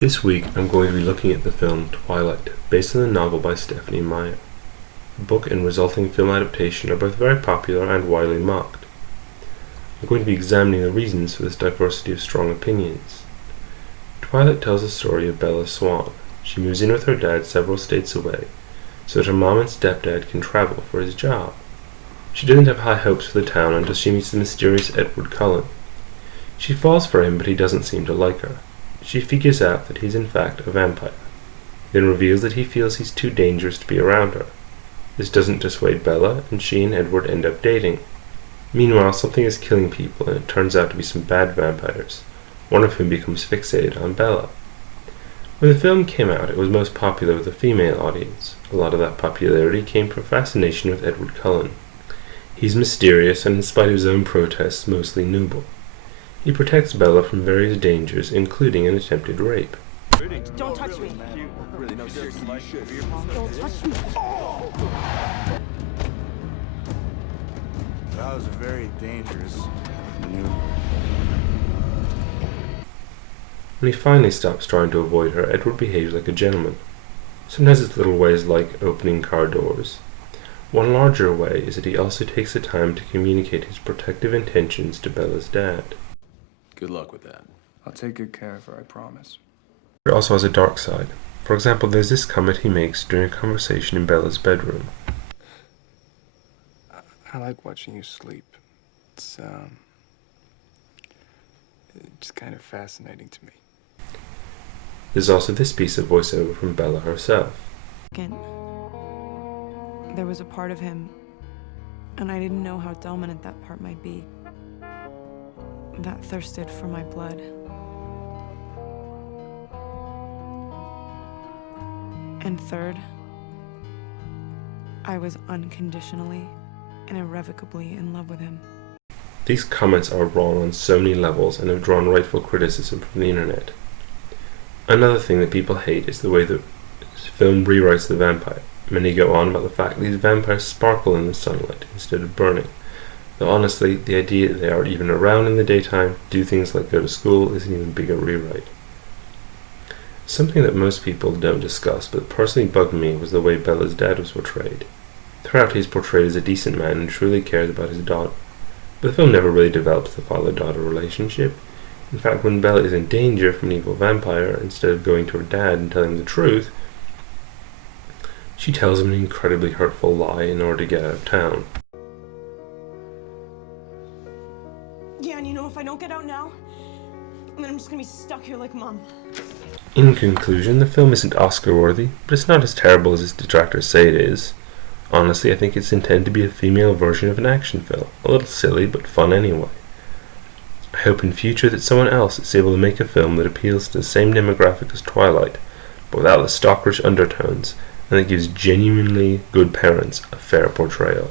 This week I'm going to be looking at the film Twilight, based on the novel by Stephanie Meyer. The book and resulting film adaptation are both very popular and widely mocked. I'm going to be examining the reasons for this diversity of strong opinions. Twilight tells the story of Bella Swan. She moves in with her dad several states away, so that her mom and stepdad can travel for his job. She doesn't have high hopes for the town until she meets the mysterious Edward Cullen. She falls for him, but he doesn't seem to like her. She figures out that he's in fact a vampire, then reveals that he feels he's too dangerous to be around her. This doesn't dissuade Bella, and she and Edward end up dating. Meanwhile, something is killing people, and it turns out to be some bad vampires, one of whom becomes fixated on Bella. When the film came out, it was most popular with a female audience. A lot of that popularity came from fascination with Edward Cullen. He's mysterious, and in spite of his own protests, mostly noble. He protects Bella from various dangers, including an attempted rape. Don't touch me. Don't touch me. That was very dangerous. When he finally stops trying to avoid her, Edward behaves like a gentleman. Sometimes it's little ways like opening car doors. One larger way is that he also takes the time to communicate his protective intentions to Bella's dad. Good luck with that. I'll take good care of her, I promise. It also has a dark side. For example, there's this comment he makes during a conversation in Bella's bedroom. I like watching you sleep. It's just kind of fascinating to me. There's also this piece of voiceover from Bella herself. There was a part of him, and I didn't know how dominant that part might be, that thirsted for my blood. And third, I was unconditionally and irrevocably in love with him. These comments are wrong on so many levels and have drawn rightful criticism from the internet. Another thing that people hate is the way the film rewrites the vampire. Many go on about the fact that these vampires sparkle in the sunlight instead of burning. Though honestly, the idea that they are even around in the daytime, do things like go to school, is an even bigger rewrite. Something that most people don't discuss, but personally bugged me, was the way Bella's dad was portrayed. Throughout, he's portrayed as a decent man and truly cares about his daughter. But the film never really develops the father-daughter relationship. In fact, when Bella is in danger from an evil vampire, instead of going to her dad and telling him the truth, she tells him an incredibly hurtful lie in order to get out of town. Yeah, and you know, if I don't get out now, then I'm just gonna be stuck here like Mom. In conclusion, the film isn't Oscar-worthy, but it's not as terrible as its detractors say it is. Honestly, I think it's intended to be a female version of an action film. A little silly, but fun anyway. I hope in future that someone else is able to make a film that appeals to the same demographic as Twilight, but without the stalkerish undertones, and that gives genuinely good parents a fair portrayal.